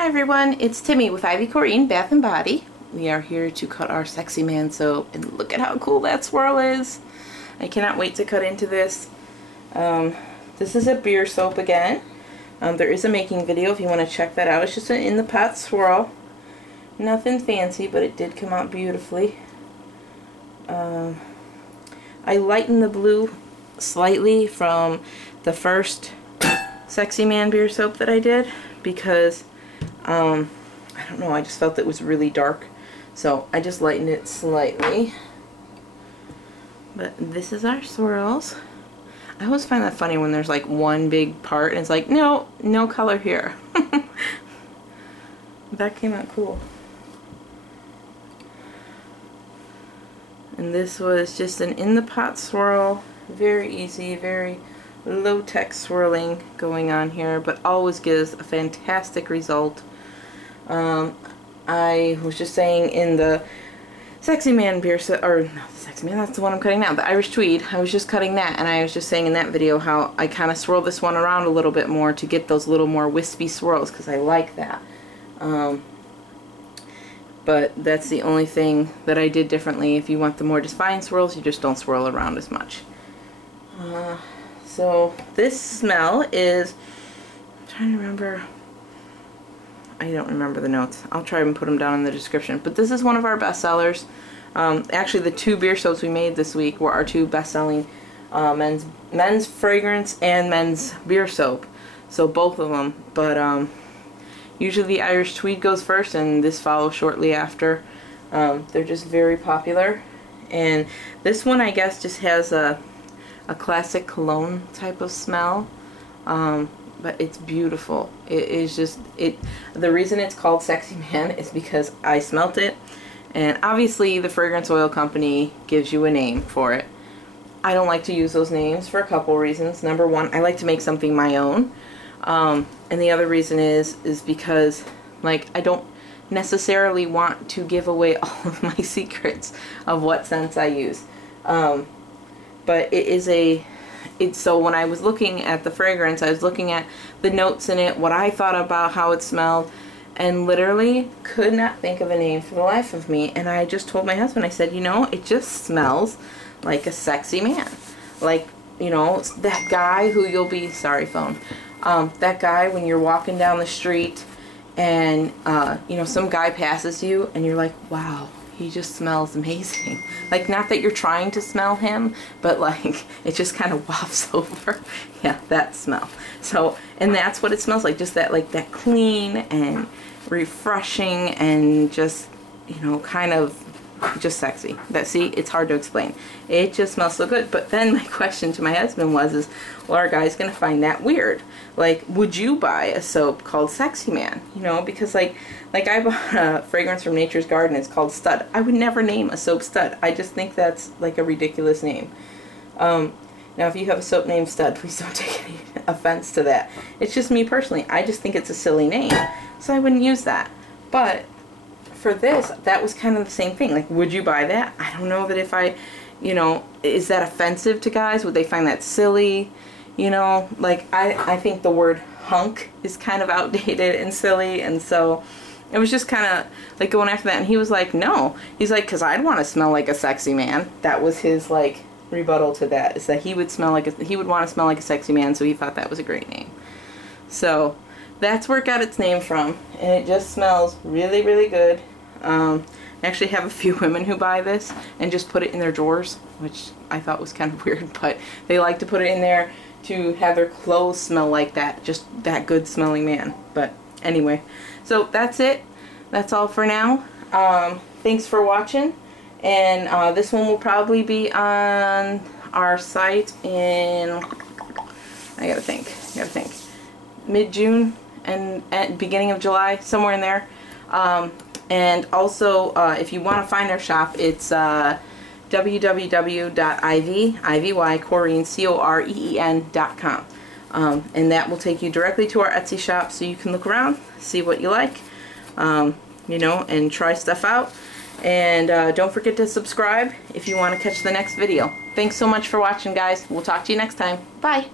Hi everyone, it's Timmy with Ivy Coreen Bath and Body. We are here to cut our Sexy Man soap, and look at how cool that swirl is. I cannot wait to cut into this. This is a beer soap again. There is a making video if you want to check that out. It's just an in the pot swirl. Nothing fancy, but it did come out beautifully. I lightened the blue slightly from the first Sexy Man beer soap that I did because I don't know, I just felt it was really dark, so I just lightened it slightly. But this is our swirls. I always find that funny when there's like one big part and it's like, no color here. That came out cool. And this was just an in the pot swirl, very easy, very low-tech swirling going on here, but always gives a fantastic result. I was just saying in the Sexy Man beer soap, or no, the Sexy Man, that's the one I'm cutting now, the Irish Tweed. I was just cutting that, and I was just saying in that video how I kind of swirl this one around a little bit more to get those little more wispy swirls, because I like that. But that's the only thing that I did differently. If you want the more defined swirls, you just don't swirl around as much. So this smell is, I'm trying to remember, I don't remember the notes. I'll try and put them down in the description. But this is one of our best sellers. Actually, the two beer soaps we made this week were our two best-selling men's fragrance and men's beer soap. So both of them. But usually the Irish Tweed goes first, and this follows shortly after. They're just very popular. And this one, I guess, just has a classic cologne type of smell. But it's beautiful. It is just, the reason it's called Sexy Man is because I smelt it, and obviously the fragrance oil company gives you a name for it. I don't like to use those names for a couple reasons. Number one, I like to make something my own, and the other reason is because, like, I don't necessarily want to give away all of my secrets of what scents I use. But it is so when I was looking at the fragrance, I was looking at the notes in it, what I thought about how it smelled, and literally could not think of a name for the life of me. And I just told my husband, I said, you know, it just smells like a sexy man. Like, you know, that guy who you'll be, sorry phone, that guy when you're walking down the street and, you know, some guy passes you and you're like, wow, he just smells amazing. Like, not that you're trying to smell him, but like it just kind of wafts over. Yeah, that smell. So, and that's what it smells like, just that, like, that clean and refreshing and just, you know, kind of just sexy. That, see, it's hard to explain. It just smells so good. But then my question to my husband was, well, our guy's gonna find that weird. Like, would you buy a soap called Sexy Man? You know, because like I bought a fragrance from Nature's Garden. It's called Stud. I would never name a soap Stud. I just think that's like a ridiculous name. Now, if you have a soap named Stud, please don't take any offense to that. It's just me personally. I just think it's a silly name, so I wouldn't use that. But for this, that was kind of the same thing. Like, would you buy that? I don't know that if I, you know, is that offensive to guys? Would they find that silly? You know, like, I think the word hunk is kind of outdated and silly, and so it was just kind of like going after that. And he was like, no. He's like, because I'd want to smell like a sexy man. That was his, like, rebuttal to that, is that he would smell like he would want to smell like a sexy man, so he thought that was a great name. So that's where it got its name from, and it just smells really, really good. I actually have a few women who buy this and just put it in their drawers, which I thought was kind of weird, but they like to put it in there to have their clothes smell like that, just that good smelling man. But anyway, so that's it. That's all for now. Thanks for watching, and this one will probably be on our site in, I gotta think, mid-June and at beginning of July, somewhere in there. And also, if you want to find our shop, it's www.ivycoreen.com, and that will take you directly to our Etsy shop, so you can look around, see what you like, you know, and try stuff out. And don't forget to subscribe if you want to catch the next video. Thanks so much for watching, guys. We'll talk to you next time. Bye.